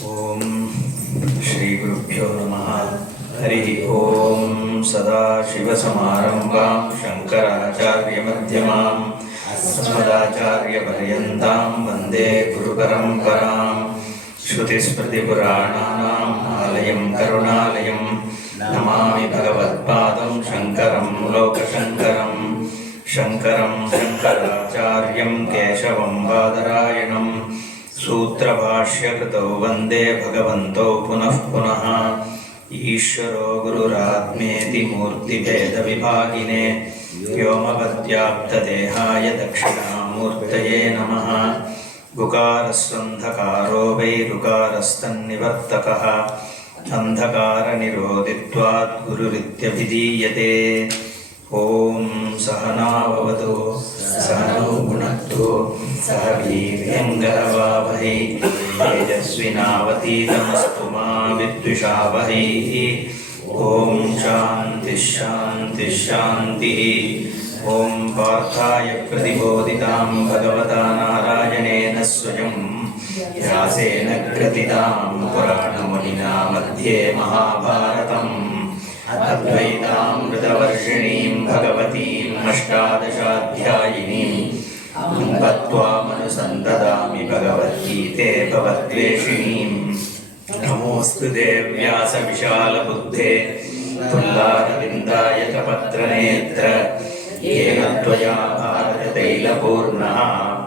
ओम श्री गुरुभ्यो नमः। हरि ओम। सदाशिवसमारम्भां शंकराचार्यमध्यमाम् अस्मदाचार्यपर्यन्तां वन्दे गुरुपरम्परां। श्रुतिस्मृतिपुराणानाम् आलयं करुणालयं नमामि भगवत्पादं शङ्करं लोकशङ्करं। शङ्करं शङ्कराचार्यं केशवं बादरायणं सूत्रभाष्यकृतौ वन्दे भगवन्तौ पुनः पुनः। ईश्वरो गुरुरात्मेति मूर्तिभेदविभागिने व्योमवद्व्याप्तदेहाय दक्षिणामूर्तये नमः। गुकारस्वन्धकारो वैरुकारस्तन्निवर्तकः अन्धकारनिरोधित्वात् गुरुरित्यभिधीयते। ॐ सहनाववतु सहनौ भुनक्तु सह वीर्यङ्करवावहै तेजस्विनावतीतमस्तु मा विद्विषावहै। ॐ शान्तिः शान्तिः शान्तिः। ॐ पार्थाय प्रतिबोधितां भगवता नारायणेन स्वयं व्यासेन ग्रथितां पुराणमुनिना मध्ये महाभारतम् अद्वैतामृतवर्षिणीं भगवतीम् अष्टादशाध्यायिनीम् अम्ब त्वामनुसन्दधामि भगवद्गीते भवद्वेषिणीम्। नमोऽस्तु ते व्यासविशालबुद्धे तुल्लारविन्दाय च पत्रनेत्र येन त्वया भारततैलपूर्णः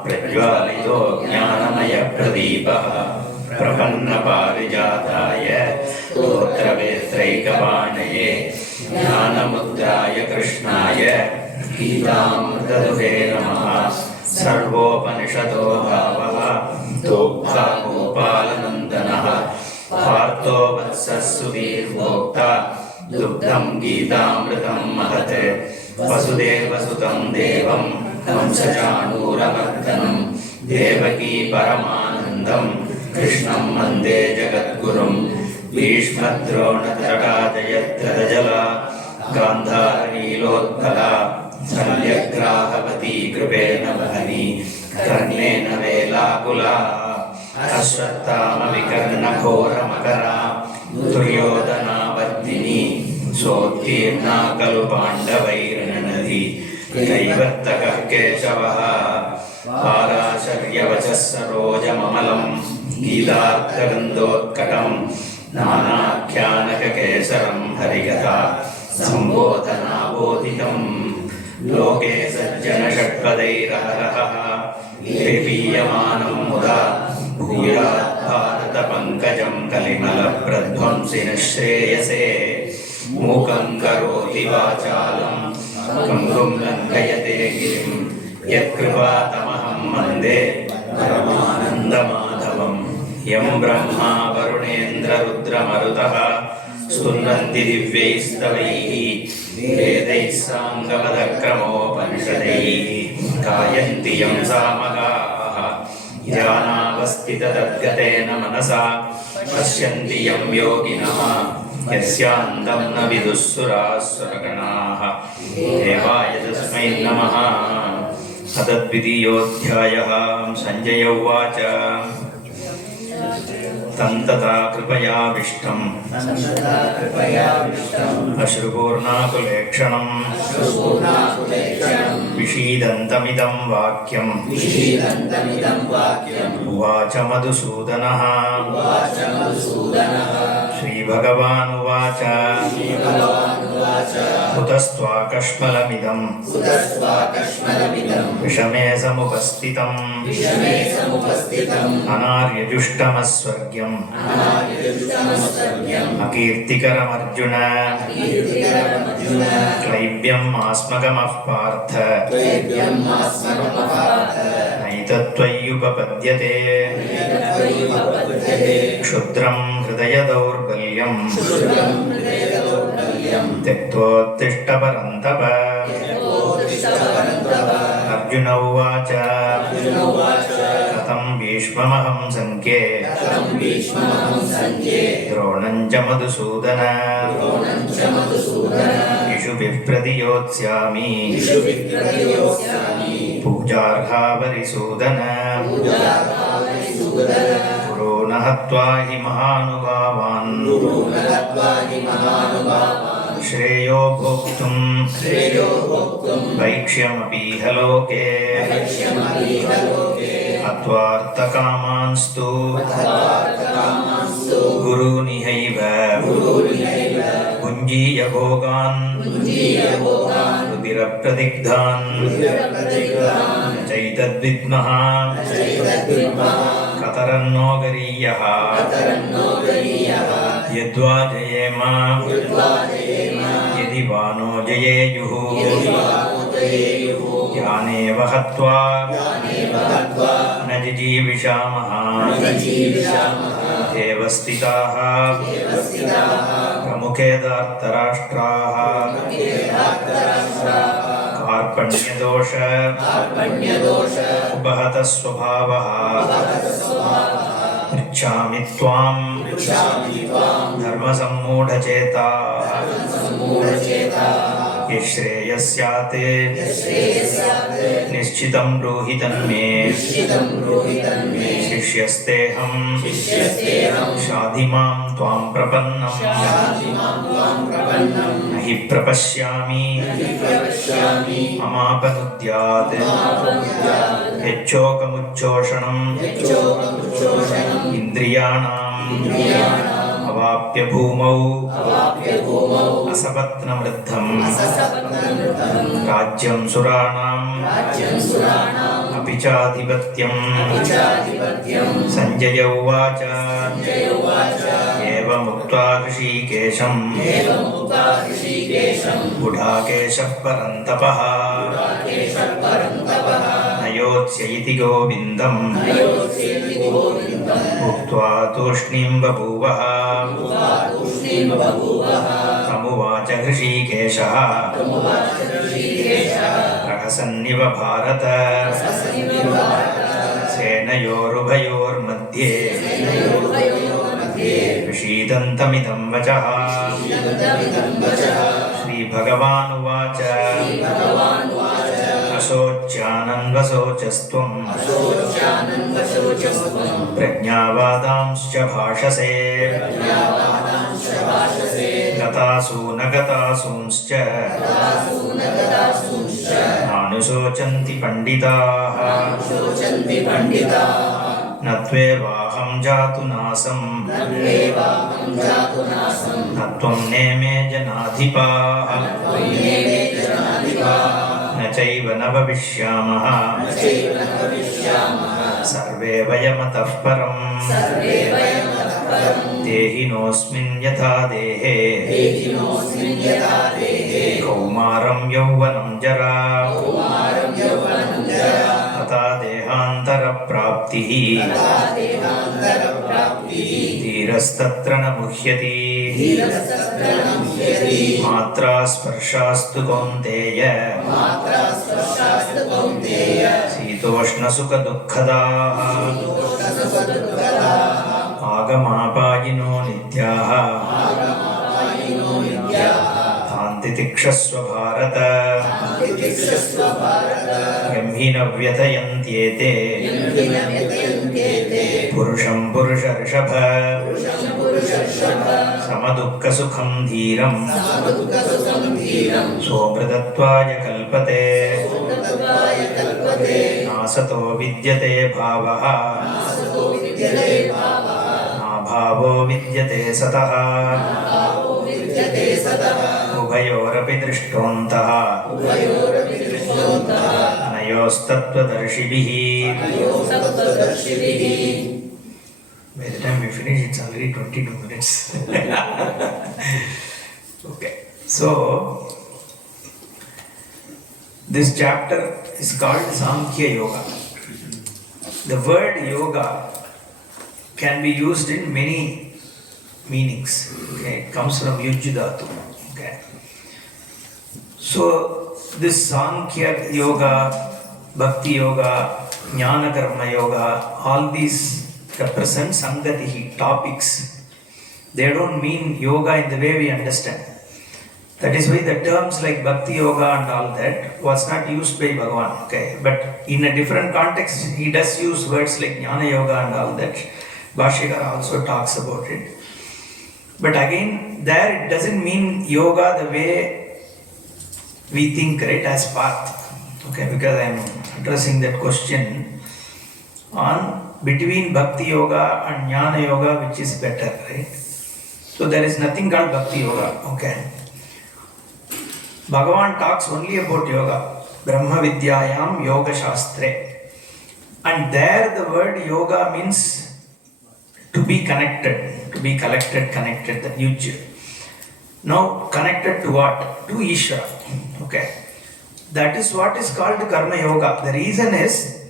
प्रज्वालितो ज्ञानमयप्रदीपः प्रपन्नपारिजाताय स्तोत्रवेत्रैकपाणये ज्ञानमुद्राय कृष्णाय गीतामृतदुहे नमः। सर्वोपनिषदो भावः दोग्धा गोपालनन्दनः पार्थो वत्सः सुधीर्भोक्ता दुग्धं गीतामृतं महत्। वसुदेवसुतं देवं कंसचाणूरमर्दनं देवकी परमानन्दं कृष्णं वन्दे जगद्गुरुं। भीष्मद्रोणतटा जयद्रथजला गान्धारनीलोत्पला शल्यग्राहवती कृपेण वहनी कर्णेन वेलाकुला अश्वत्थामविकर्णघोरमकरा दुर्योधनावर्तिनी सोत्तीर्णा खलु पाण्डवैर्ननदी कैवर्तकः केशवः। पाराशर्यवचः सरोजममलं गीतार्थगन्धोत्कटं नानाख्यानककेसरं हरिकथा सम्बोधनाबोधितं। लोके सज्जनषट्पदैरहरः पीयमानं मुदा भूयात् भारतपङ्कजं कलिमलप्रध्वंसिनः श्रेयसे। मूकं करोति वाचालं कङ्गुं लङ्घयते गिरिं यत्कृपातमहं वन्दे परमानन्दमाधवम्। यं ब्रह्मा वरुणेन्द्ररुद्रमरुतः स्तुन्वन्ति दिव्यैस्तवैः वेदैः साङ्गपदक्रमोपनिषदैः गायन्ति यं सामगाः। ध्यानावस्थिततद्गतेन मनसा पश्यन्ति यं योगिनः यस्यान्तं न विदुःसुराः सुरगणाः देवाय तस्मै नमः। तद्वितीयोऽध्यायः। सञ्जय उवाच तं तथा कृपयाविष्टम् अश्रुपूर्णाकुलेक्षणं विषीदन्तमिदं वाक्यम् उवाच मधुसूदनः। श्रीभगवानुवाच कुतस्त्वाकश्मलमिदं विषमे समुपस्थितम् अनार्यजुष्टमस्वर्ग्यम् अकीर्तिकरमर्जुन क्लैब्यम् आस्मगमः पार्थ नैतत्त्वय्युपपद्यते। क्षुद्रं हृदयदौर्बल्यम् त्यक्त्वोत्तिष्ठ परन्तप। अर्जुन उवाच कथं भीष्ममहं सङ्ख्ये द्रोणं च मधुसूदन इषुभिः प्रतियोत्स्यामि पूजार्हा वरिसूदन पुरो न हत्वा हि महानुभावान् श्रेयो भोक्तुं भैक्ष्यमपीह लोके अत्वार्थकामांस्तु गुरूनिहैव भुञ्जीय भोगान् रुधिरप्रदिग्धान् चैतद्विद्मः कतरन्नो गरीयः यद्वा जयेम यदि वा नो जयेयुः यानेव हत्वा न जिजीविषामः एव स्थिताः प्रमुखेदार्तराष्ट्राः कार्पण्यदोष उपहतः स्वभावः पृच्छामि त्वां धर्मसम्मूढचेताः यश्रेयस्यात् निश्चितं ब्रूहि तन्मे शिष्यस्तेऽहं शाधि मां त्वां प्रपन्नं न हि प्रपश्यामि ममापनुद्यात् यच्छोकमुच्छोषणम् इन्द्रियाणाम् अवाप्य भूमौ असपत्नवृद्धम् राज्यं सुराणाम् अपि चाधिपत्यम् सञ्जय उवाच एवमुक्त्वा ऋषिकेशम् गुडाकेशः परन्तपः न योत्स्य इति गोविन्दम् उक्त्वा तूष्णीं बभूवः तमुवाच ऋषिकेशः प्रहसन्निव भारत सेनयोरुभयोर्मध्ये विषीदन्तमिदं वचः श्रीभगवानुवाच अशोच्यानन्वशोचस्त्वम् प्रज्ञावादांश्च भाषसे गतासु न गतासूंश्च नानुशोचन्ति पण्डिताः न त्वेवाहं जातु नासं न त्वं नेमे जनाधिपाः न चैव न भविष्यामः सर्वे वयमतः परम् देहिनोऽस्मिन् यथा देहे कौमारं यौवनं जरा तथा देहान्तरप्राप्तिः धीरस्तत्र न मुह्यति मात्रा स्पर्शास्तु कौन्तेय शीतोष्णसुखदुःखदाः आगमापायिनो नित्याः तान् तितिक्षस्व भारत यं हि न व्यथयन्त्येते पुरुषं पुरुषर्षभ समदुःखसुखं धीरं सोऽमृतत्वाय कल्पते नासतो विद्यते भावः नाभावो विद्यते सतः उभयोरपि दृष्टोऽन्तः अनयोस्तत्त्वदर्शिभिः. By the time we finish, it's already 22 minutes. Okay, so this chapter is called Sankhya Yoga. The word yoga can be used in many meanings. Okay, it comes from Yujudhatu. Okay, so this Sankhya Yoga, Bhakti Yoga, Jnana Karma Yoga, all these represent Sangatihi, topics. They don't mean yoga in the way we understand. That is why the terms like Bhakti Yoga and all that was not used by Bhagavan. Okay, but in a different context, he does use words like Jnana Yoga and all that. Bhashyakara also talks about it. But again, there it doesn't mean yoga the way we think, right, as path. Okay, because I am addressing that question on between Bhakti Yoga and Jnana Yoga, which is better, right? So there is nothing called Bhakti Yoga, okay? Bhagavan talks only about yoga, Brahma Vidyayam Yoga Shastre. And there the word yoga means to be connected, to be collected, connected, the huge. Now connected to what? To Ishvara, okay? That is what is called Karma Yoga. The reason is,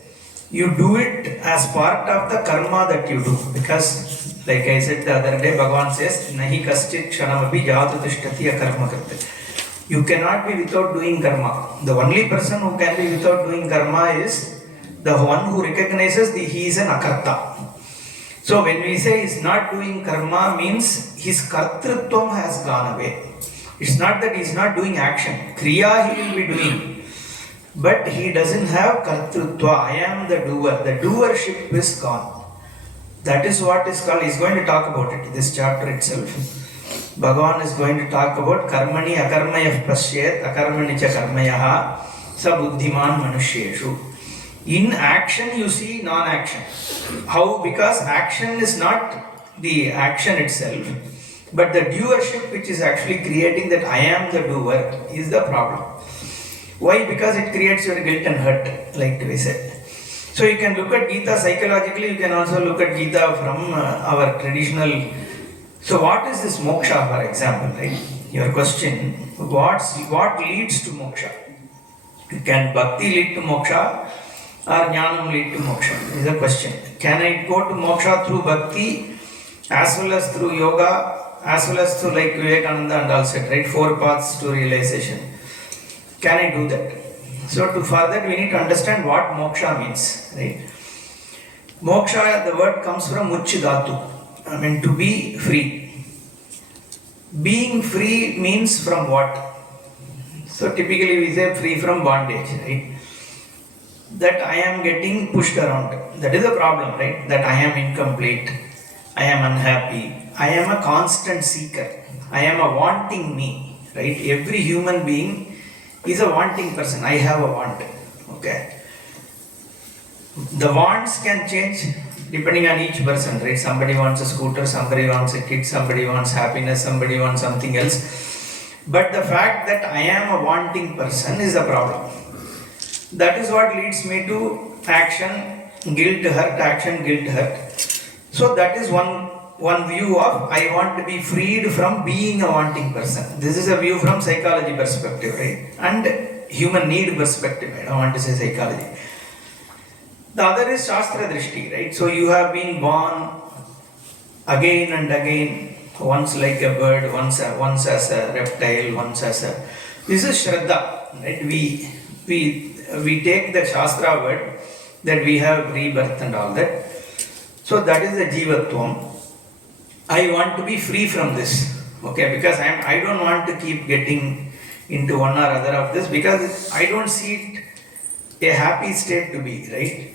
you do it as part of the karma that you do. Because, like I said the other day, Bhagavan says, Nahi kaschit kshanamapi jatu tishtati akarma karte. You cannot be without doing karma. The only person who can be without doing karma is the one who recognizes that he is an akarta. So when we say he is not doing karma, means his kartrutvam has gone away. It's not that he is not doing action. Kriya he will be doing. But he doesn't have kartrutva. I am the doer. The doership is gone. That is what is called. He is going to talk about it, this chapter itself. Bhagavan is going to talk about karmani akarmayah pasyet akarmani cha karmayaha sa buddhiman manushyeshu. In action you see non-action. How? Because action is not the action itself, but the doership which is actually creating that I am the doer is the problem. Why? Because it creates your guilt and hurt, like we said. So you can look at Gita psychologically, you can also look at Gita from our traditional. So what is this moksha, for example, right? Your question, what leads to moksha? Can bhakti lead to moksha or jnanam lead to moksha? Is the question. Can I go to moksha through bhakti as well as through yoga, as well as through, like Vivekananda and all said, right? 4 paths to realization. Can I do that? So to further, we need to understand what moksha means, right? Moksha, the word comes from mucchidatu. I mean, to be free. Being free means from what? So typically we say free from bondage, right? That I am getting pushed around. That is the problem, right? That I am incomplete. I am unhappy. I am a constant seeker. I am a wanting me, right? Every human being is a wanting person. I have a want, okay? The wants can change depending on each person, right? Somebody wants a scooter, somebody wants a kid, somebody wants happiness, somebody wants something else. But the fact that I am a wanting person is a problem. That is what leads me to action, guilt, hurt, action, guilt, hurt. So that is one view of I want to be freed from being a wanting person. This is a view from psychology perspective, right? And human need perspective. I don't want to say psychology. The other is Shastra Drishti, right? So you have been born again and again, once like a bird, once as a reptile, once as a... This is Shraddha, right? We take the Shastra word that we have rebirth and all that. So that is the Jivatvam. I want to be free from this, okay? Because I don't want to keep getting into one or other of this, because I don't see it a happy state to be, right?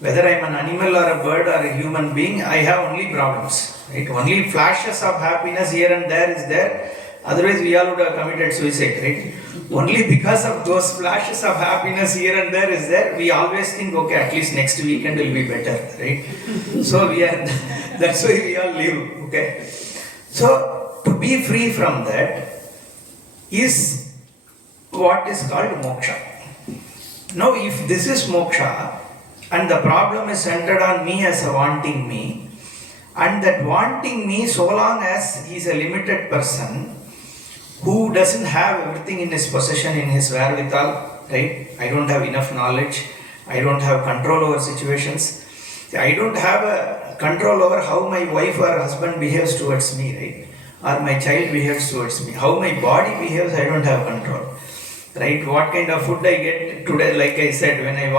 Whether I am an animal or a bird or a human being, I have only problems, right? Only flashes of happiness here and there is there. Otherwise, we all would have committed suicide, right? Only because of those flashes of happiness here and there is there, we always think, okay, at least next weekend will be better, right? So that's why we all live, okay? So to be free from that is what is called moksha. Now, if this is moksha, and the problem is centered on me as a wanting me, and that wanting me, so long as he is a limited person who doesn't have everything in his possession, in his wherewithal, right? I don't have enough knowledge, I don't have control over situations, I don't have a control over how my wife or husband behaves towards me, right? Or my child behaves towards me. How my body behaves, I don't have control, right? What kind of food I get today, like I said, when I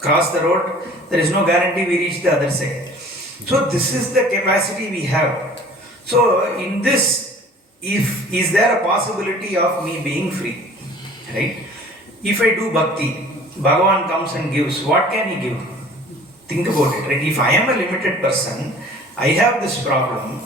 cross the road, there is no guarantee we reach the other side. So this is the capacity we have. So in this, is there a possibility of me being free, right? If I do bhakti, Bhagavan comes and gives. What can he give? Think about it, right? If I am a limited person, I have this problem,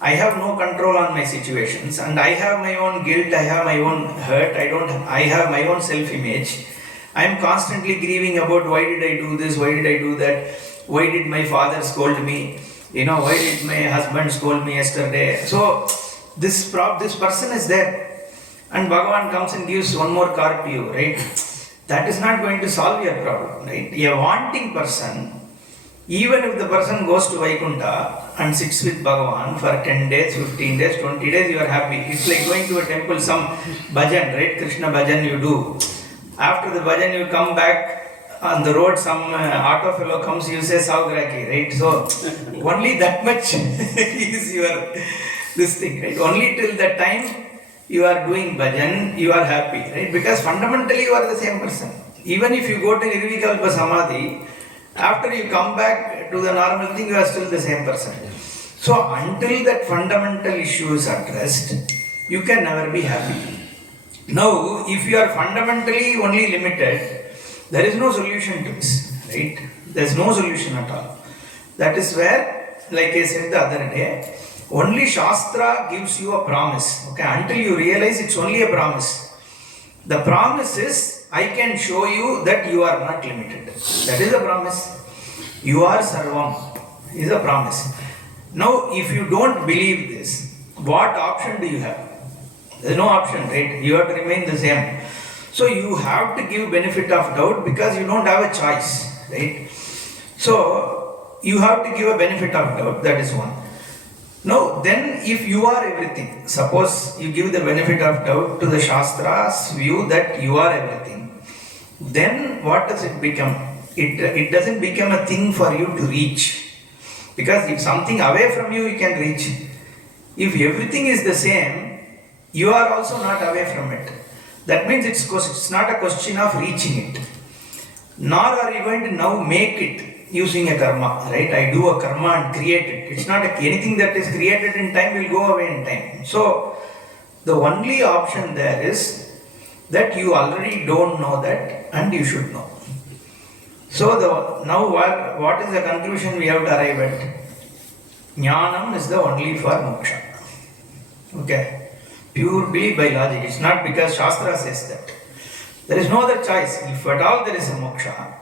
I have no control on my situations, and I have my own guilt, I have my own hurt, I have my own self-image. I am constantly grieving about why did I do this, why did I do that, why did my father scold me, why did my husband scold me yesterday. So this person is there, and Bhagavan comes and gives one more card to you, right? That is not going to solve your problem, right? A wanting person, even if the person goes to Vaikuntha and sits with Bhagavan for 10 days, 15 days, 20 days, you are happy. It's like going to a temple, some bhajan, right? Krishna bhajan you do. After the bhajan, you come back on the road, some auto fellow comes, you say Saugraki, right? So, only that much is your this thing, right? Only till that time you are doing bhajan, you are happy, right? Because fundamentally you are the same person. Even if you go to Nirvikalpa Samadhi, after you come back to the normal thing, you are still the same person. So, until that fundamental issue is addressed, you can never be happy. Now, if you are fundamentally only limited, there is no solution to this, right? There is no solution at all. That is where, like I said the other day, only Shastra gives you a promise. Okay, until you realize it's only a promise. The promise is, I can show you that you are not limited. That is a promise. You are Sarvam is a promise. Now, if you don't believe this, what option do you have? There is no option, right? You have to remain the same. So, you have to give benefit of doubt because you don't have a choice, right? So, you have to give a benefit of doubt, that is one. Now, then if you are everything, suppose you give the benefit of doubt to the Shastra's view that you are everything, then what does it become? It doesn't become a thing for you to reach. Because if something away from you, you can reach. If everything is the same, you are also not away from it. That means it's not a question of reaching it. Nor are you going to now make it using a karma, right? I do a karma and create it. It's not anything that is created in time will go away in time. So, the only option there is that you already don't know that and you should know. So, now what is the conclusion we have to arrive at? Jnanam is the only for moksha. Okay? Purely by logic. It's not because Shastra says that. There is no other choice. If at all there is a moksha,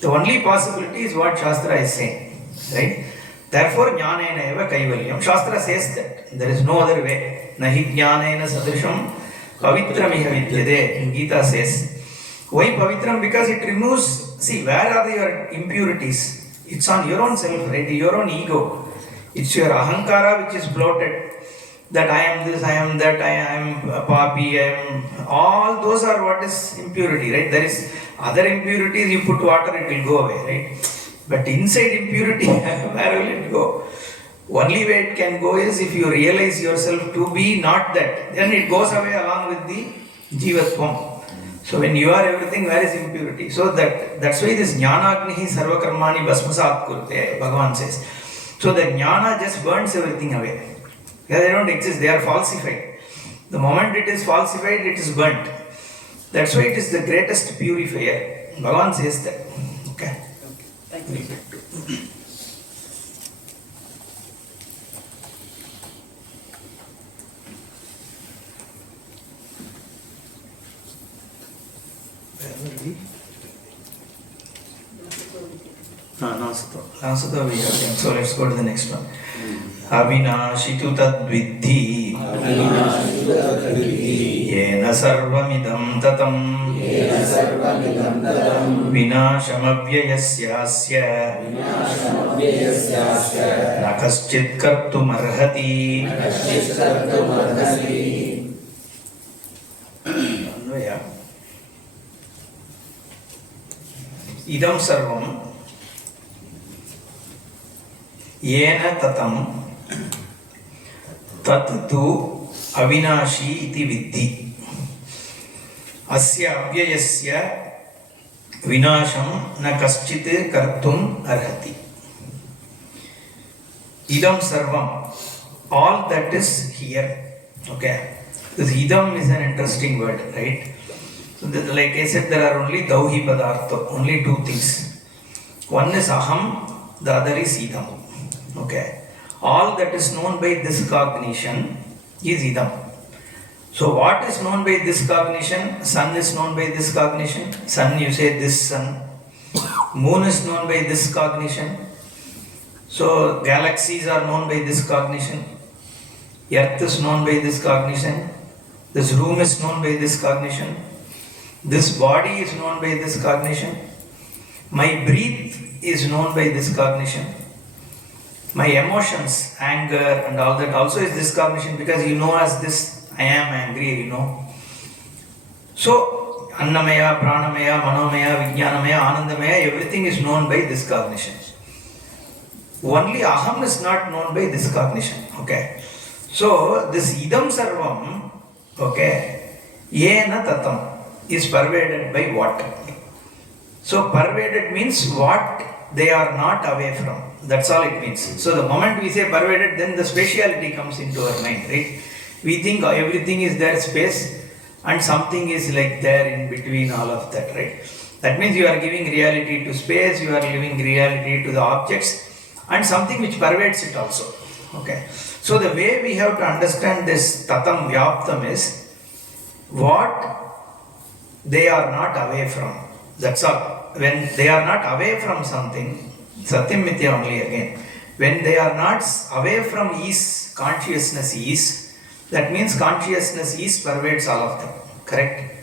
the only possibility is what Shastra is saying, right? Therefore, jnanena eva kaivalyam. Shastra says that there is no other way. Nahi jnanena sadrisham pavitramiha vidyade. Gita says. Why pavitram? Because it removes. See, where are your impurities? It's on your own self, right? Your own ego. It's your ahankara which is bloated. That I am this, I am that, I am papi, I am. All those are what is impurity, right? There is other impurities, you put water, it will go away, right? But inside impurity, where will it go? Only way it can go is if you realize yourself to be not that. Then it goes away along with the jivatvam. So when you are everything, where is impurity? So that's why this jnanagnihi sarvakarmani bhasmasat kurte, Bhagavan says. So the jnana just burns everything away. Yeah, they don't exist, they are falsified. The moment it is falsified, it is burnt. That's why it is the greatest purifier. Bhagavan says that. Okay. Thank you. So let's go to the next one. Avinashitu tadviddhi yena sarvamidam tatam vinashamavyayasyasya nakaschit kartum arhati. Idam sarvam yena tatam tat tu avinashi iti viddhi asya avyayasya vinasham na kaschit kartum arhati. Idam sarvam, all that is here. Okay, this idam is an interesting word, right? So like I said, there are only dauhi padartha, only two things. One is aham, the other is idam. Okay. All that is known by this cognition is idam. So what is known by this cognition? Sun is known by this cognition. Sun, you say this sun. Moon is known by this cognition. So galaxies are known by this cognition. Earth is known by this cognition. This room is known by this cognition. This body is known by this cognition. My breath is known by this cognition. My emotions, anger and all that also is this cognition, because you know as this, I am angry, you know. So, Annamaya, Pranamaya, Manomaya, Vijnanamaya, Anandamaya, everything is known by this cognition. Only Aham is not known by this cognition. Okay. So, this Idam Sarvam, okay, Yena Tatam is pervaded by what? So, pervaded means what they are not away from. That's all it means. So, the moment we say pervaded, then the spatiality comes into our mind, right? We think everything is there, space, and something is like there in between all of that, right? That means you are giving reality to space, you are giving reality to the objects, and something which pervades it also. Okay. So the way we have to understand this tatam vyaptam is what they are not away from. That's all. When they are not away from something, satyam mithya only again. When they are not away from is, consciousness is, that means consciousness is pervades all of them. Correct?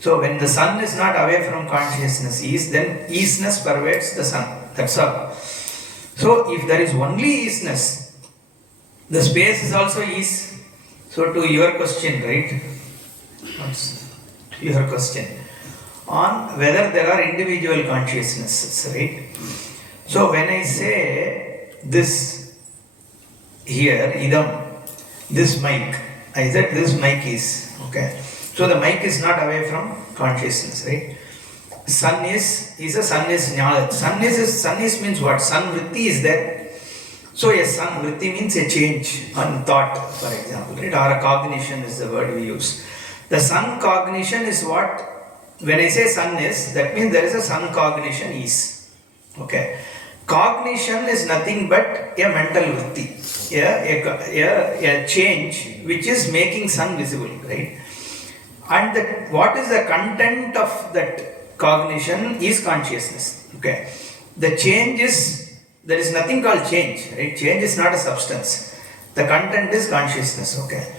So when the sun is not away from consciousness is, then isness pervades the sun. That's all. So if there is only isness, the space is also is. So to your question, right? Your question on whether there are individual consciousnesses, right? So when I say this here, idam, this mic, I said this mic is, okay. So the mic is not away from consciousness, right? Sun is a sun is knowledge. Sun is means what? Sun vritti is there. So a sun vritti means a change on thought, for example, right? Or a cognition is the word we use. The sun cognition is what? When I say sun is, that means there is a sun cognition is. Okay. Cognition is nothing but a mental vritti. A change which is making sun visible, right? And what is the content of that cognition is consciousness. Okay. The change is, there is nothing called change, right? Change is not a substance. The content is consciousness. Okay.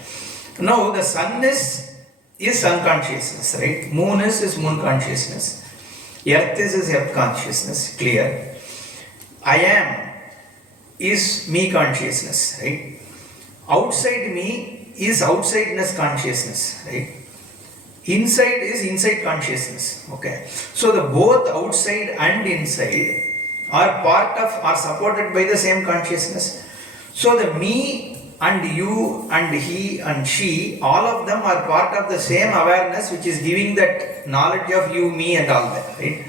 Now the sun is sun consciousness, right? Moon is moon consciousness. Earth is earth consciousness, clear. I am is me consciousness, right? Outside me is outsideness consciousness, right? Inside is inside consciousness, okay? So the both outside and inside are supported by the same consciousness. So the me and you and he and she, all of them are part of the same awareness which is giving that knowledge of you, me and all that, right?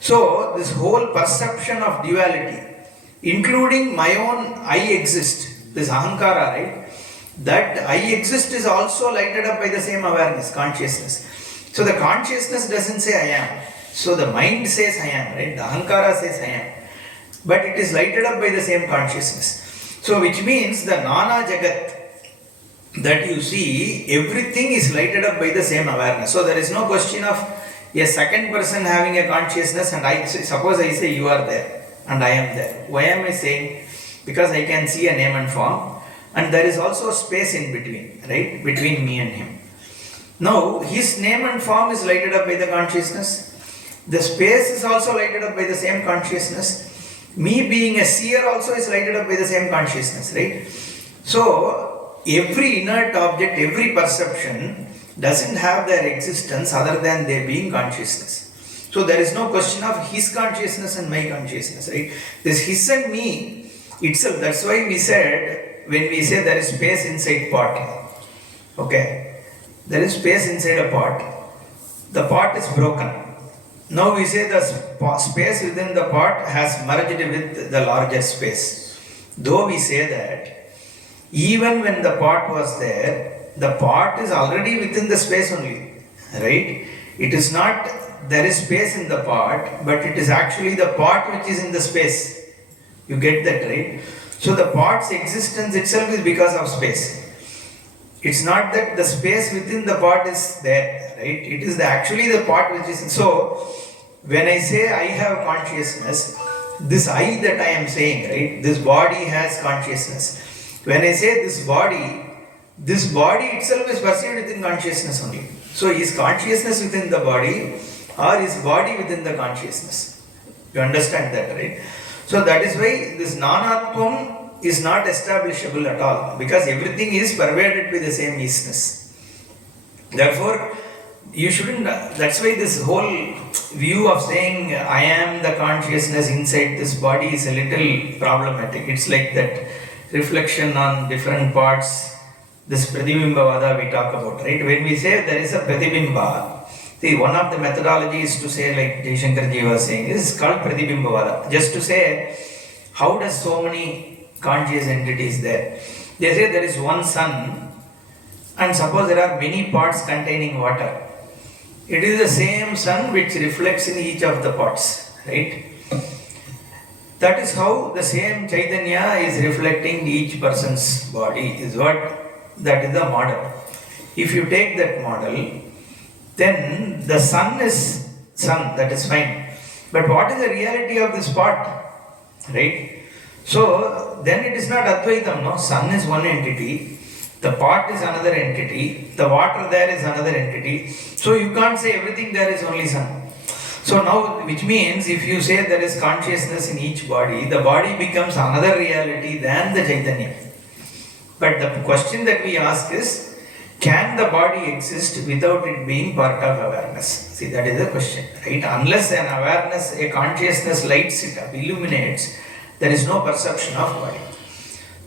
So this whole perception of duality, including my own I exist, this ahankara, right? That I exist is also lighted up by the same awareness, consciousness. So the consciousness doesn't say I am. So the mind says I am, right? The ahankara says I am. But it is lighted up by the same consciousness. So which means the Nana Jagat that you see, everything is lighted up by the same awareness. So there is no question of a second person having a consciousness and suppose I say you are there and I am there. Why am I saying? Because I can see a name and form. And there is also space in between, right? Between me and him. Now, his name and form is lighted up by the consciousness. The space is also lighted up by the same consciousness. Me being a seer also is lighted up by the same consciousness, right? So, every inert object, every perception doesn't have their existence other than their being consciousness. So, there is no question of his consciousness and my consciousness, right? This his and me itself, that's why we said, when we say there is space inside pot, okay, there is space inside a pot, the pot is broken. Now we say the space within the pot has merged with the larger space. Though we say that, even when the pot was there, the pot is already within the space only, right? It is not there is space in the pot, but it is actually the pot which is in the space. You get that, right? So the pot's existence itself is because of space. It's not that the space within the pot is there, right? It is actually the pot which is. So when I say I have consciousness, this I that I am saying, right? This body has consciousness. When I say this body itself is perceived within consciousness only. So is consciousness within the body or is body within the consciousness? You understand that, right? So that is why this nanatvam is not establishable at all, because everything is pervaded with the same isness. Therefore, you shouldn't, that's why this whole view of saying I am the consciousness inside this body is a little problematic. It's like that reflection on different parts, this Pratibimbavada we talk about, right? When we say there is a Pratibimba, see, one of the methodologies to say, like Jaishankarji was saying, is called Pratibimbavada. Just to say, how does so many conscious entities there? They say there is one sun, and suppose there are many pots containing water. It is the same sun which reflects in each of the pots, right? That is how the same Chaitanya is reflecting each person's body, is what, that is the model. If you take that model, then the sun is sun, that is fine. But what is the reality of this pot, right? So then it is not Advaitam, no? Sun is one entity, the pot is another entity, the water there is another entity. So you can't say everything there is only sun. So now, which means if you say there is consciousness in each body, the body becomes another reality than the Chaitanya. But the question that we ask is, can the body exist without it being part of awareness? See, that is the question, right? Unless an awareness, a consciousness lights it up, illuminates, there is no perception of body.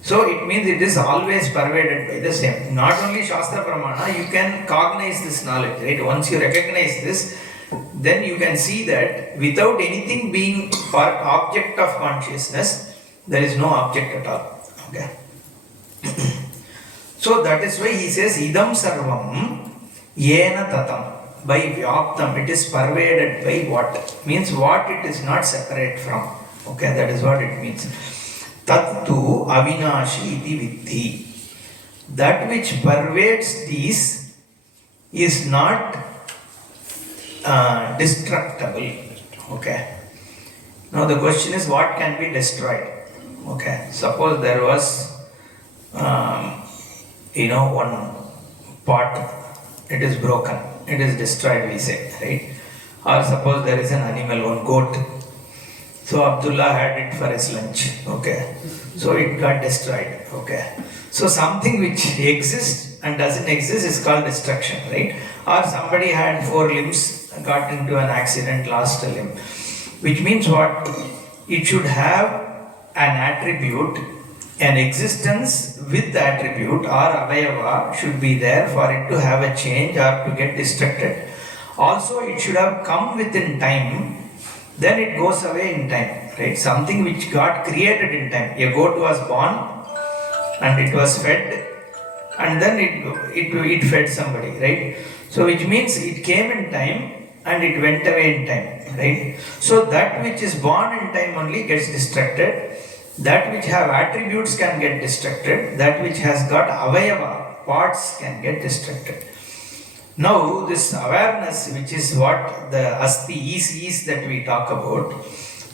So it means it is always pervaded by the same. Not only Shastra Pramana, you can cognize this knowledge, right? Once you recognize this, then you can see that without anything being object of consciousness, there is no object at all. Okay. So that is why he says, Idam Sarvam Yena Tatam, by Vyaptam, it is pervaded by what? Means what it is not separate from. Okay, that is what it means. Tattu Avinashi iti Vidhi. That which pervades these is not destructible. Okay. Now the question is, what can be destroyed? Okay. Suppose there was, one pot, it is broken, it is destroyed, we say, right? Or suppose there is an animal, one goat. So Abdullah had it for his lunch. Okay. So it got destroyed. Okay. So something which exists and doesn't exist is called destruction, right? Or somebody had 4 limbs, got into an accident, lost a limb. Which means what? It should have an attribute, an existence with the attribute, or avayava should be there for it to have a change or to get destructed. Also, it should have come within time, then it goes away in time, right? Something which got created in time. A goat was born and it was fed, and then it fed somebody, right? So which means it came in time and it went away in time, right? So that which is born in time only gets destructed. That which have attributes can get destructed. That which has got avayava, parts, can get destructed. Now this awareness, which is what the asti is that we talk about,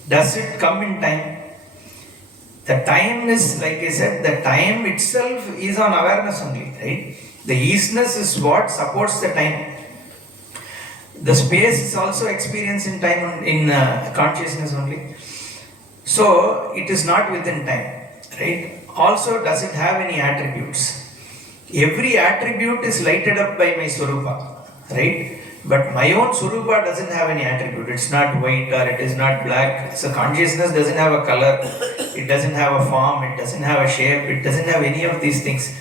does it come in time? The time is, like I said, the time itself is on awareness only, right? The isness is what supports the time. The space is also experienced in time, in consciousness only. So it is not within time, right? Also, does it have any attributes? Every attribute is lighted up by my Swarupa, right? But my own Swarupa doesn't have any attribute. It's not white or it is not black. So consciousness doesn't have a color, it doesn't have a form, it doesn't have a shape, it doesn't have any of these things.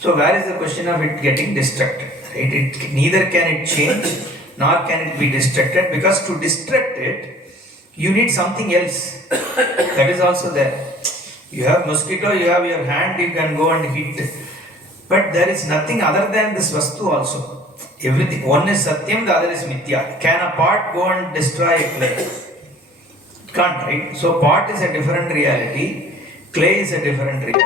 So where is the question of it getting destructed, right? Neither can it change, nor can it be destructed, because to destruct it, you need something else. That is also there. You have mosquito, you have your hand, you can go and hit. But there is nothing other than this vastu also. everything, one is Satyam, the other is Mithya. Can a pot go and destroy a clay? It can't, right? So pot is a different reality, clay is a different reality.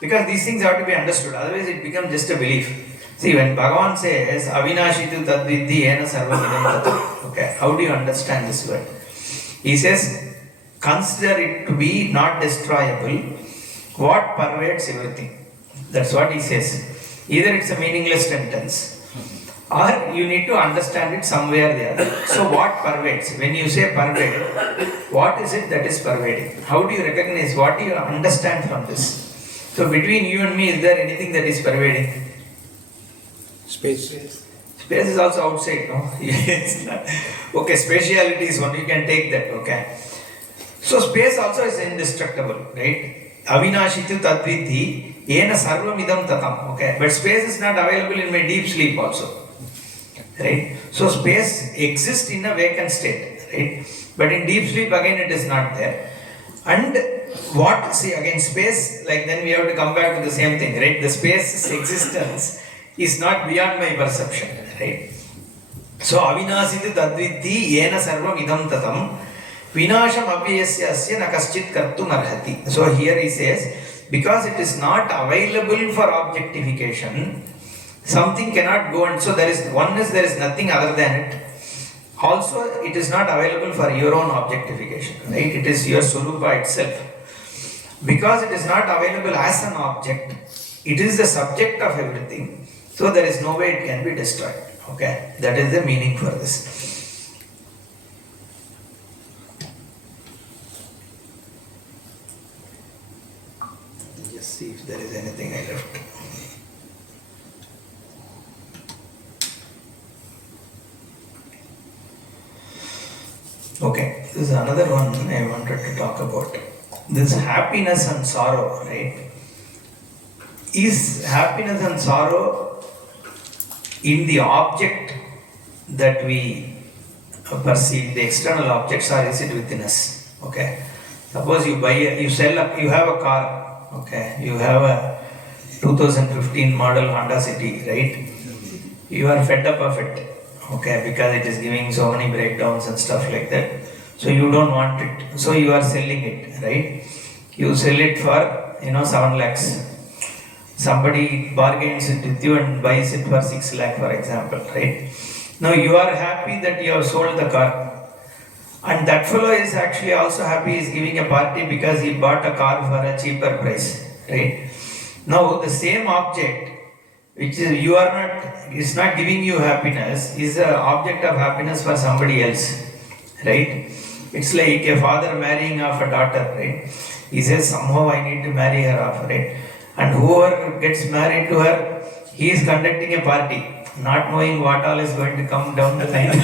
Because these things have to be understood, otherwise it becomes just a belief. See, when Bhagavan says, Avinashitu tadvidhi ena sarvamidam tatam, okay, how do you understand this word? He says, consider it to be not destroyable, what pervades everything. That's what he says. Either it's a meaningless sentence, or you need to understand it somewhere or the other. So what pervades? When you say pervade, what is it that is pervading? How do you recognize? What do you understand from this? So between you and me, is there anything that is pervading? Space. Space is also outside, no? Yes. Okay, spatiality is one, you can take that, okay. So space also is indestructible, right? Avinashitu tadvidhi ena sarvamidam tatam, okay. But space is not available in my deep sleep also, right? So space exists in a vacant state, right? But in deep sleep again it is not there. And what, see again space, like then we have to come back to the same thing, right? The space's existence is not beyond my perception, right? So avinasitu tadvidhi yena sarvam idam tatam vinasham abhyasya asya na kaschit kartum arhati. So here he says, because it is not available for objectification, something cannot go, and so there is nothing other than it. Also, it is not available for your own objectification, right? It is your Swarupa itself. Because it is not available as an object, it is the subject of everything. So there is no way it can be destroyed. Okay, that is the meaning for this. Just see if there is anything I left. Okay, this is another one I wanted to talk about. This happiness and sorrow, right? Is happiness and sorrow in the object that we perceive, the external objects, or is it within us? Okay. Suppose you have a car, okay, you have a 2015 model Honda City, right? You are fed up of it, okay, because it is giving so many breakdowns and stuff like that. So you don't want it, so you are selling it, right? You sell it for 7 lakhs. Somebody bargains it with you and buys it for 6 lakh, for example, right? Now you are happy that you have sold the car, and that fellow is actually also happy, is giving a party because he bought a car for a cheaper price, right? Now the same object, which is not giving you happiness, is an object of happiness for somebody else, right? It's like a father marrying off a daughter, right? He says, somehow I need to marry her off, right? And whoever gets married to her, he is conducting a party, not knowing what all is going to come down the line.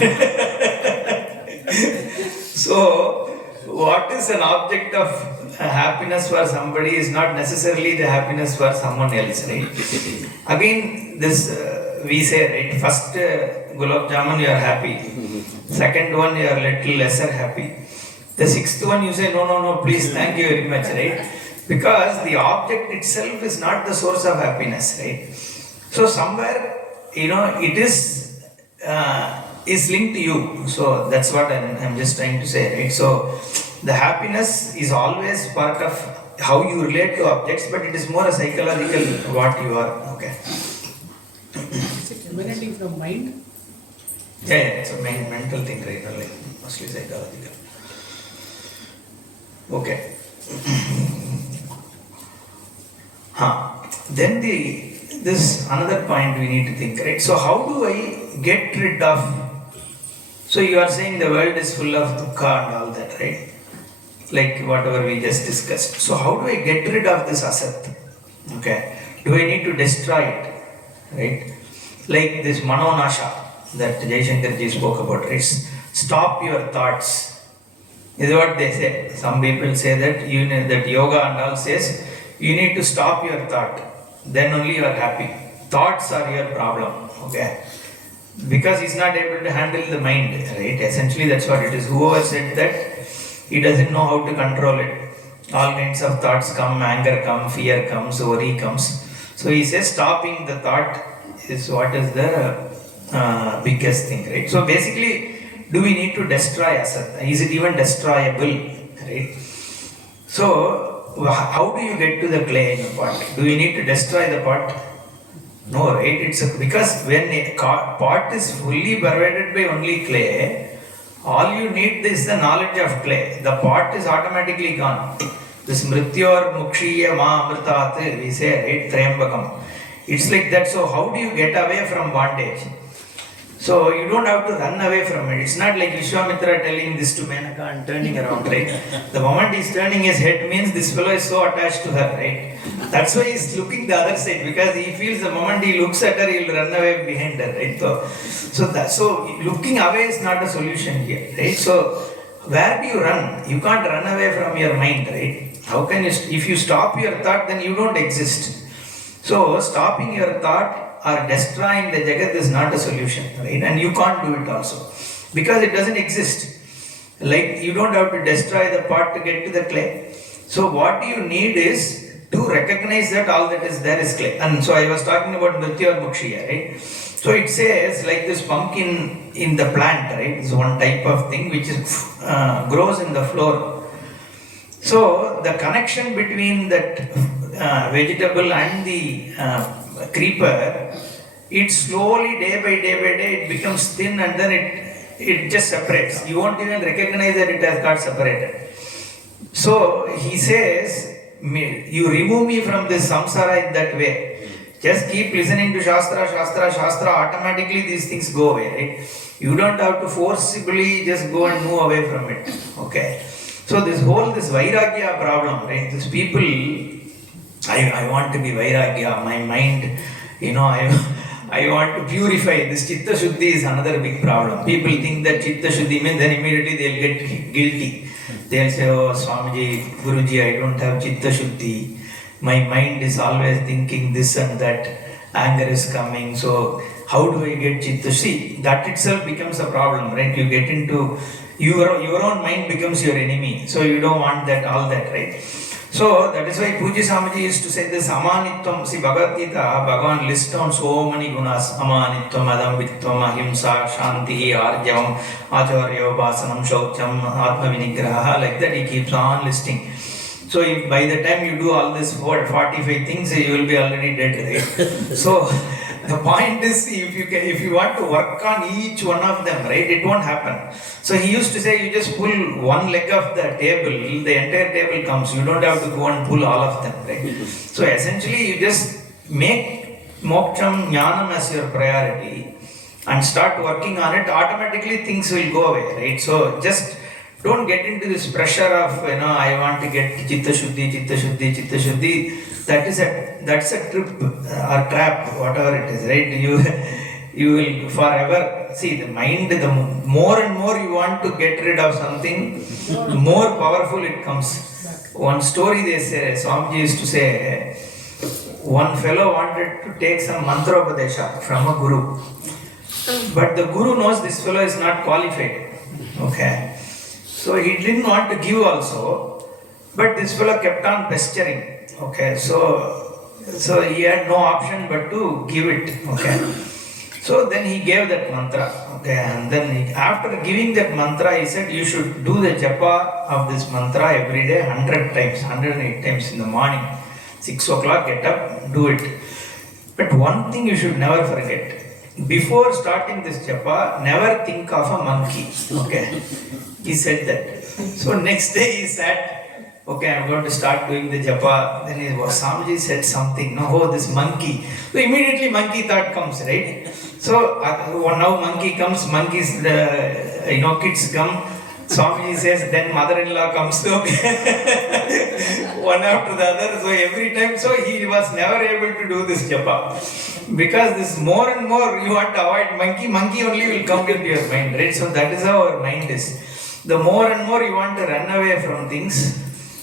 So, what is an object of happiness for somebody is not necessarily the happiness for someone else, right? Again, this we say, right? First gulab jamun, you are happy. Second one, you are little lesser happy. The sixth one, you say, no, please, thank you very much, right? Because the object itself is not the source of happiness, right? So somewhere, it is linked to you. So that's what I'm just trying to say, right? So the happiness is always part of how you relate to objects, but it is more a psychological what you are, okay? Is it emanating from mind? Yeah, it's a mental thing, right? Like mostly psychological. Okay. Then this another point we need to think, right? So how do I get rid of? So you are saying the world is full of dukkha and all that, right? Like whatever we just discussed. So how do I get rid of this asat? Okay. Do I need to destroy it? Right? Like this manonasha that Jaishankarji spoke about, right? Stop your thoughts. Is what they say. Some people say that that yoga and all says you need to stop your thought. Then only you are happy. Thoughts are your problem. Okay. Because he's not able to handle the mind, right? Essentially that's what it is. Whoever said that, he doesn't know how to control it. All kinds of thoughts come, anger comes, fear comes, worry comes. So he says stopping the thought is what is the biggest thing, right? So basically, do we need to destroy asat? Is it even destroyable, right? So how do you get to the clay in the pot? Do you need to destroy the pot? No, right? Because when a pot is fully pervaded by only clay, all you need is the knowledge of clay. The pot is automatically gone. This mrityor mukshiya ma amritat, we say, right? Trayambakam. It's like that. So how do you get away from bondage? So you don't have to run away from it. It's not like Vishwamitra telling this to Menaka and turning around, right? The moment he's turning his head means this fellow is so attached to her, right? That's why he's looking the other side, because he feels the moment he looks at her, he'll run away behind her, right? So looking away is not a solution here, right? So where do you run? You can't run away from your mind, right? How can you? If you stop your thought, then you don't exist. So stopping your thought or destroying the Jagat is not a solution, right? And you can't do it also, because it doesn't exist. Like, you don't have to destroy the pot to get to the clay. So what you need is to recognize that all that is there is clay. And so I was talking about Nritya or Mukshiya, right? So it says like this pumpkin in the plant, right? It's one type of thing which is grows in the floor. So the connection between that vegetable and the creeper, it slowly day by day it becomes thin, and then it just separates. You won't even recognize that it has got separated. So he says, you remove me from this samsara in that way. Just keep listening to Shastra, automatically these things go away, right? You don't have to forcibly just go and move away from it. Okay. So this Vairagya problem, right? These people, I want to be Vairagya, my mind, I want to purify. This Chitta Shuddhi is another big problem. People think that Chitta Shuddhi means then immediately they'll get guilty. They'll say, oh Swamiji, Guruji, I don't have Chitta Shuddhi. My mind is always thinking this and that. Anger is coming. So how do I get Chitta? See, that itself becomes a problem, right? You get into, your own mind becomes your enemy. So you don't want that, all that, right? So that is why Puji Swamiji used to say this Amanitvam. See, Bhagavad Gita, Bhagavan lists down so many gunas. Amanitvam, Adambitvam, Ahimsa, Shanti, Arjavam, Acharya Kalyankumar, Shaucham, Atma Vinigraha. Like that he keeps on listing. So if by the time you do all this 45 things, you will be already dead, right? So the point is, if you want to work on each one of them, right, it won't happen. So he used to say, you just pull one leg of the table, the entire table comes. You don't have to go and pull all of them, right? So essentially, you just make moksham, jnanam as your priority and start working on it. Automatically, things will go away, right? So just don't get into this pressure of, I want to get Chitta Shuddhi. That's a trip or trap, whatever it is, right? You will forever, see the mind, the more and more you want to get rid of something, more powerful it comes. One story they say, Swamiji used to say, one fellow wanted to take some mantra upadesha from a guru. But the guru knows this fellow is not qualified. Okay. So he didn't want to give also, but this fellow kept on pestering. Okay, so he had no option but to give it. Okay, so then he gave that mantra. Okay, and then after giving that mantra, he said you should do the japa of this mantra every day 100 times, 108 times in the morning. 6 o'clock, get up, do it. But one thing you should never forget. Before starting this japa, never think of a monkey. Okay, he said that. So next day he said, okay, I'm going to start doing the japa. Then Swamiji said something. No, this monkey. So immediately monkey thought comes, right? So now monkey comes, monkeys, kids come. Swamiji says, then mother-in-law comes. Okay, one after the other. So every time, so he was never able to do this japa. Because this more and more you want to avoid monkey only will come into your mind, right? So that is how our mind is. The more and more you want to run away from things,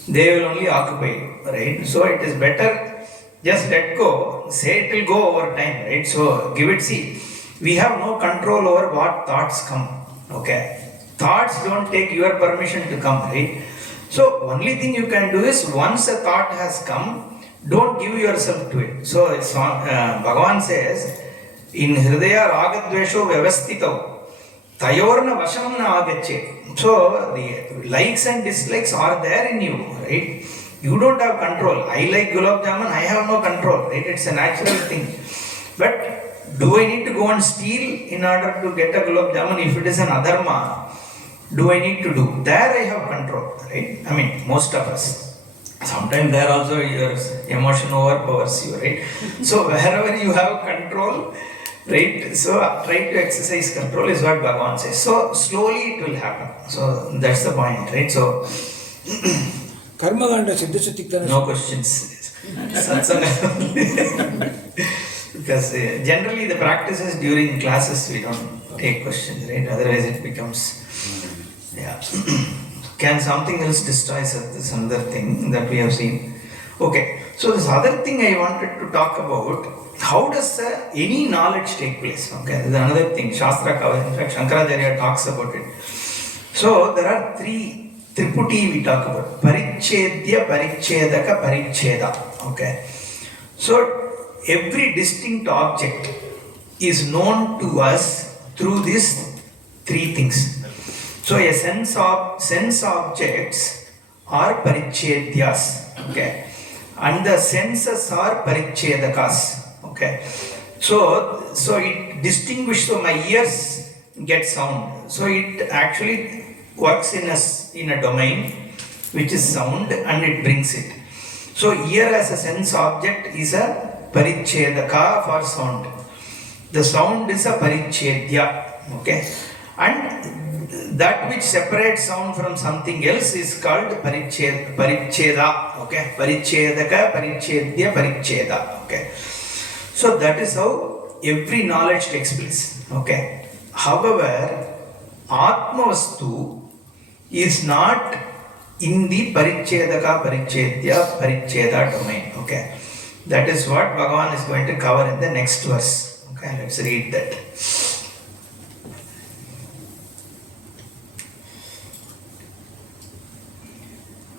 they will only occupy you, right? So it is better just let go, say it will go over time, right? So give it, see, we have no control over what thoughts come, okay? Thoughts don't take your permission to come, right? So only thing you can do is once a thought has come, don't give yourself to it. So Bhagavan says, In Hridaya Ragadvesho Vyavastito, Tayorna Vasham na Agache. So the likes and dislikes are there in you, right? You don't have control. I like gulab jamun, I have no control, right? It's a natural thing. But do I need to go and steal in order to get a gulab jamun? If it is an adharma, do I need to do? There I have control, right? I mean, most of us. Sometimes there also your emotion overpowers you, right? So wherever you have control, right? So try to exercise control is what Bhagavan says. So slowly it will happen. So that's the point, right? So Karma Ganda Siddha Sutikta. no questions. Because generally the practices during classes we don't take questions, right? Otherwise it becomes, yeah. Can something else destroy this another thing that we have seen? Okay, so this other thing I wanted to talk about, how does any knowledge take place? Okay, this is another thing. Shastra Kava, in fact, Shankaracharya talks about it. So there are three Triputi we talk about. Parichedya, Parichedaka, Paricheda. Okay. So every distinct object is known to us through these three things. So a sense objects are parichedyas, okay, and the senses are parichedakas, okay. So it distinguishes. So my ears get sound. So it actually works in a domain which is sound and it brings it. So ear as a sense object is a parichedaka for sound. The sound is a parichedya, okay, and that which separates sound from something else is called paricheda, okay, parichedaka, parichedya, paricheda, okay. So that is how every knowledge takes place, okay. However, Atmavastu is not in the parichedaka, parichedya, paricheda domain, okay. That is what Bhagavan is going to cover in the next verse, okay. Let's read that.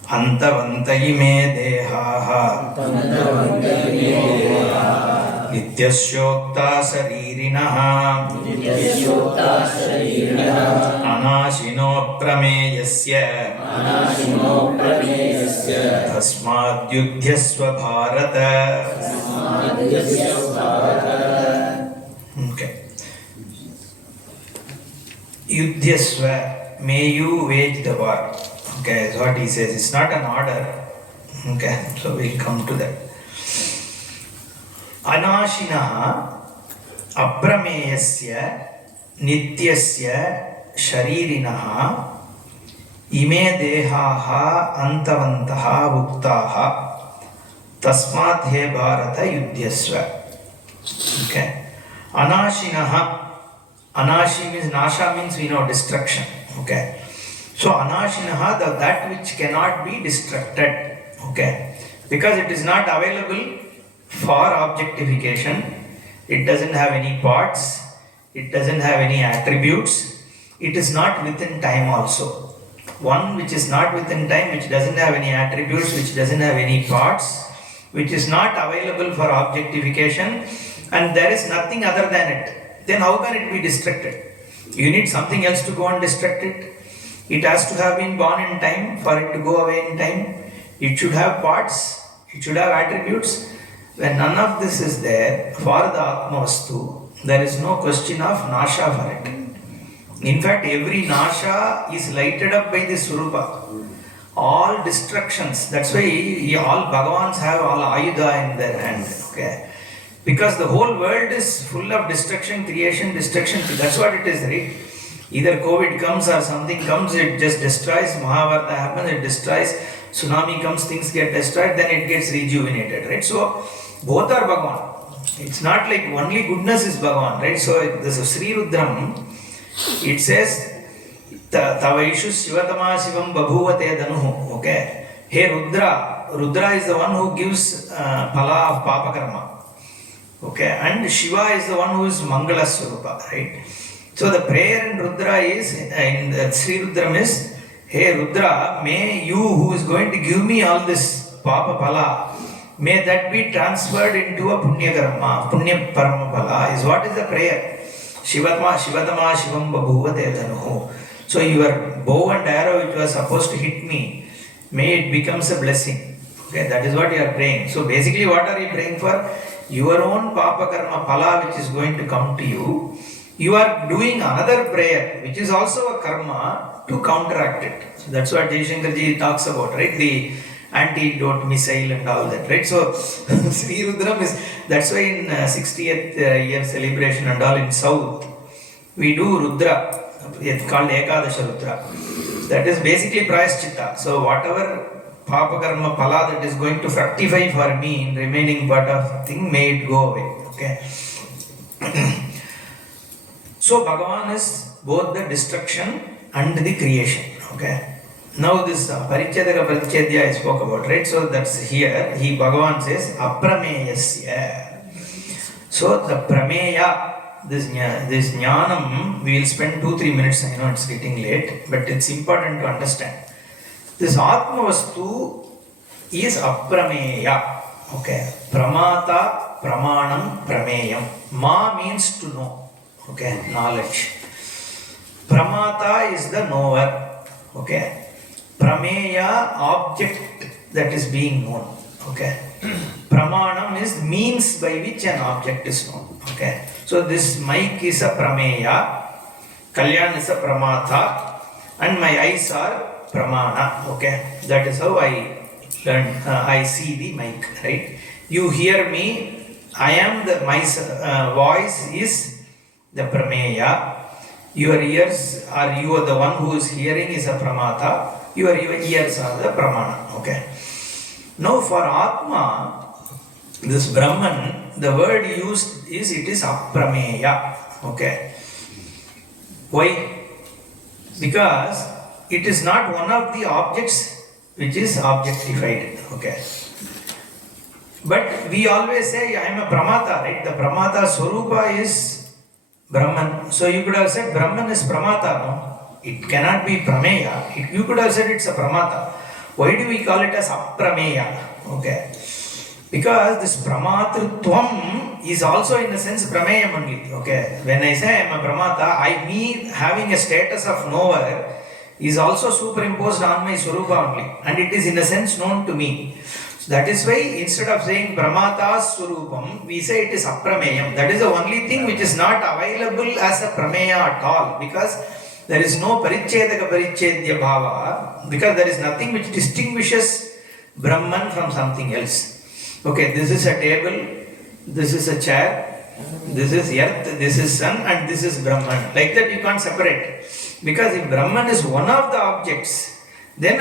Antavanta ime dehaha Nityasyokta saririnaha Anashino prameyasya Tasmad yudhyasva bharata. Okay. Yudhyasva, may you wage the war. Okay, that's what he says. It's not an order. Okay, so we'll come to that. Anashinaha aprameyasya nityasya sharirinaha ime dehaha antavantaha bhuktaha tasmat he bharata yudhyasva. Okay. Anashinaha. Anashi means, nasha means we know destruction. Okay. So anashinaha, that which cannot be destructed, okay, because it is not available for objectification, it doesn't have any parts, it doesn't have any attributes, it is not within time also. One which is not within time, which doesn't have any attributes, which doesn't have any parts, which is not available for objectification, and there is nothing other than it, then how can it be destructed? You need something else to go and destruct it. It has to have been born in time for it to go away in time. It should have parts, it should have attributes. When none of this is there for the Atmavastu, there is no question of nasha for it. In fact, every nasha is lighted up by this Swarupa. All destructions, that's why all Bhagavans have all Ayudha in their hand. Okay? Because the whole world is full of destruction, creation, destruction. That's what it is, right? Either COVID comes or something comes, it just destroys. Mahabharata happens, it destroys. Tsunami comes, things get destroyed, then it gets rejuvenated, right? So, both are Bhagavan. It's not like only goodness is Bhagavan, right? So, this is Sri Rudram, it says, Tavaishu Shivatama Shivam Babhuvate Danuhu, okay? Hey Rudra, Rudra is the one who gives phala of Papa Karma, okay? And Shiva is the one who is Mangala Swarupa, right? So the prayer in Rudra is, in Sri Rudram is, hey Rudra, may you who is going to give me all this Papa Phala, may that be transferred into a punya karma, punya paramapala is what is the prayer. Shivatma Shivatama Shivam Babhuva Dedanuhu. So your bow and arrow which was supposed to hit me, may it becomes a blessing. Okay, that is what you are praying. So basically what are you praying for? Your own papa karma pala which is going to come to you. You are doing another prayer which is also a karma to counteract it. So that's what Jaishankarji talks about, right? The antidote missile and all that, right? So Sri Rudram is, that's why in 60th year celebration and all in South, we do Rudra. It's called Ekadasha Rudra. That is basically Prayaschitta. So whatever Papa Karma Pala that is going to fructify for me in remaining part of thing, may it go away. Okay. So Bhagavan is both the destruction and the creation. Okay. Now this Parichedaka Parichedya I spoke about, right? So that's here. Bhagavan says Aprameyasya. So the Prameya, this Jnanam, we will spend 2-3 minutes. I know it's getting late, but it's important to understand. This Atmavastu is Aprameya. Okay. Pramata, Pramanam, Prameyam. Ma means to know. Okay. Knowledge. Pramata is the knower. Okay. Prameya, object that is being known. Okay. Pramanam is means by which an object is known. Okay. So this mic is a Prameya, Kalyan is a Pramata, and my eyes are Pramana. Okay. That is how I learn. I see the mic. Right. You hear me. I am my voice is the Prameya. Your ears are you are the one who is hearing is a Pramata. Your ears are the Pramana. Okay. Now for Atma, this Brahman, the word used is it is Aprameya. Okay. Why? Because it is not one of the objects which is objectified. Okay. But we always say I am a Pramata, right? The Pramata Swarupa is Brahman. So you could have said Brahman is Pramata, no? It cannot be Prameya. You could have said it's a Pramata. Why do we call it as Aprameya? Okay. Because this Pramatrutvam is also in a sense Prameyam only. Okay. When I say I am a Pramata, me having a status of knower is also superimposed on my Swarupa only. And it is in a sense known to me. So that is why instead of saying Pramata Swarupam, we say it is Aprameyam. That is the only thing which is not available as a Prameya at all. Because there is no Parichedaka Parichedya Bhava, because there is nothing which distinguishes Brahman from something else. Okay, this is a table, this is a chair, this is earth, this is sun, and this is Brahman. Like that you can't separate. Because if Brahman is one of the objects, then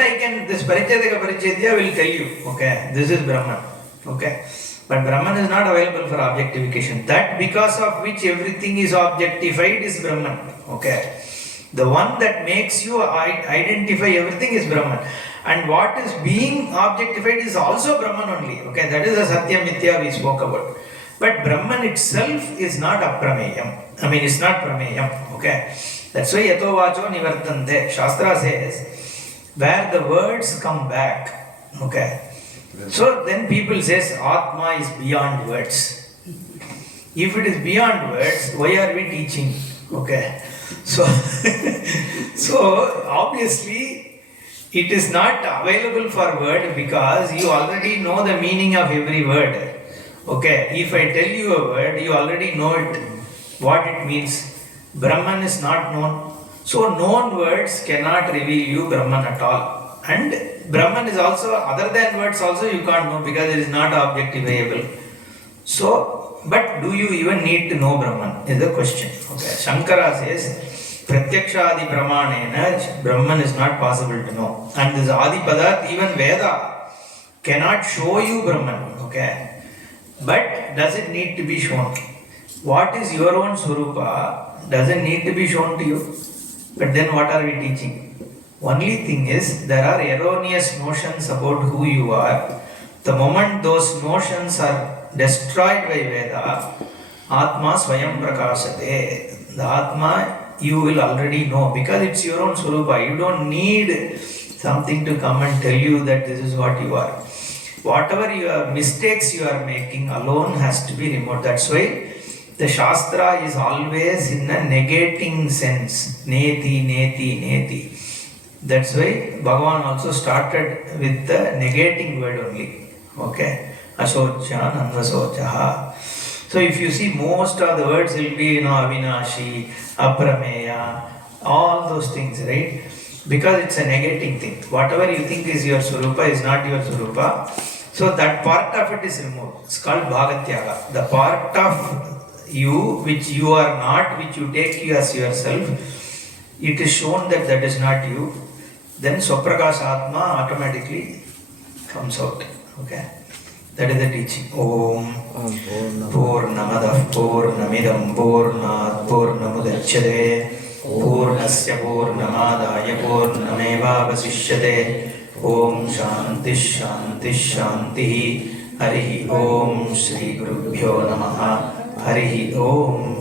this Parichedaka Parichedya will tell you, okay, this is Brahman. Okay. But Brahman is not available for objectification. That because of which everything is objectified is Brahman. Okay. The one that makes you identify everything is Brahman. And what is being objectified is also Brahman only. Okay, that is the Satya Mithya we spoke about. But Brahman itself is not Aprameyam. It's not Prameyam. Okay. That's why Yato Vacho Nivartante. Shastra says, where the words come back. Okay. So then people says Atma is beyond words. If it is beyond words, why are we teaching? Okay. So obviously it is not available for word because you already know the meaning of every word. Okay, if I tell you a word, you already know it, what it means. Brahman is not known. So known words cannot reveal you Brahman at all. And Brahman is also, other than words also you can't know because it is not objectifiable. So, but do you even need to know Brahman is the question. Okay, Shankara says, Pratyakshadi Pramanena, Brahman is not possible to know. And this Adi Padarth, even Veda cannot show you Brahman. Okay, but does it need to be shown? What is your own Swarupa doesn't need to be shown to you. But then what are we teaching? Only thing is, there are erroneous notions about who you are. The moment those notions are destroyed by Veda, Atma Swayam Prakashate. The Atma you will already know because it's your own Swarupa. You don't need something to come and tell you that this is what you are. whatever your mistakes you are making alone has to be removed. That's why the Shastra is always in a negating sense. Neti, neti, neti. That's why Bhagavan also started with the negating word only. Okay? Asocha, Nanvasochaha. So if you see, most of the words will be, Avinashi, Aprameya, all those things, right? Because it's a negating thing. Whatever you think is your Swarupa is not your Swarupa. So that part of it is removed. It's called Bhagatyaga. The part of you which you are not, which you take you as yourself, it is shown that that is not you. Then Swaprakash Atma automatically comes out. Okay? That is the teaching. Om Purnamadah Purnamidam Purnat Purnamudachyate Purnasya Purnamadaya Purnameva Vasishyate. Om Shanti Shanti Shanti. Harihi Om Shri Gurubhyo Namaha. Harihi Om.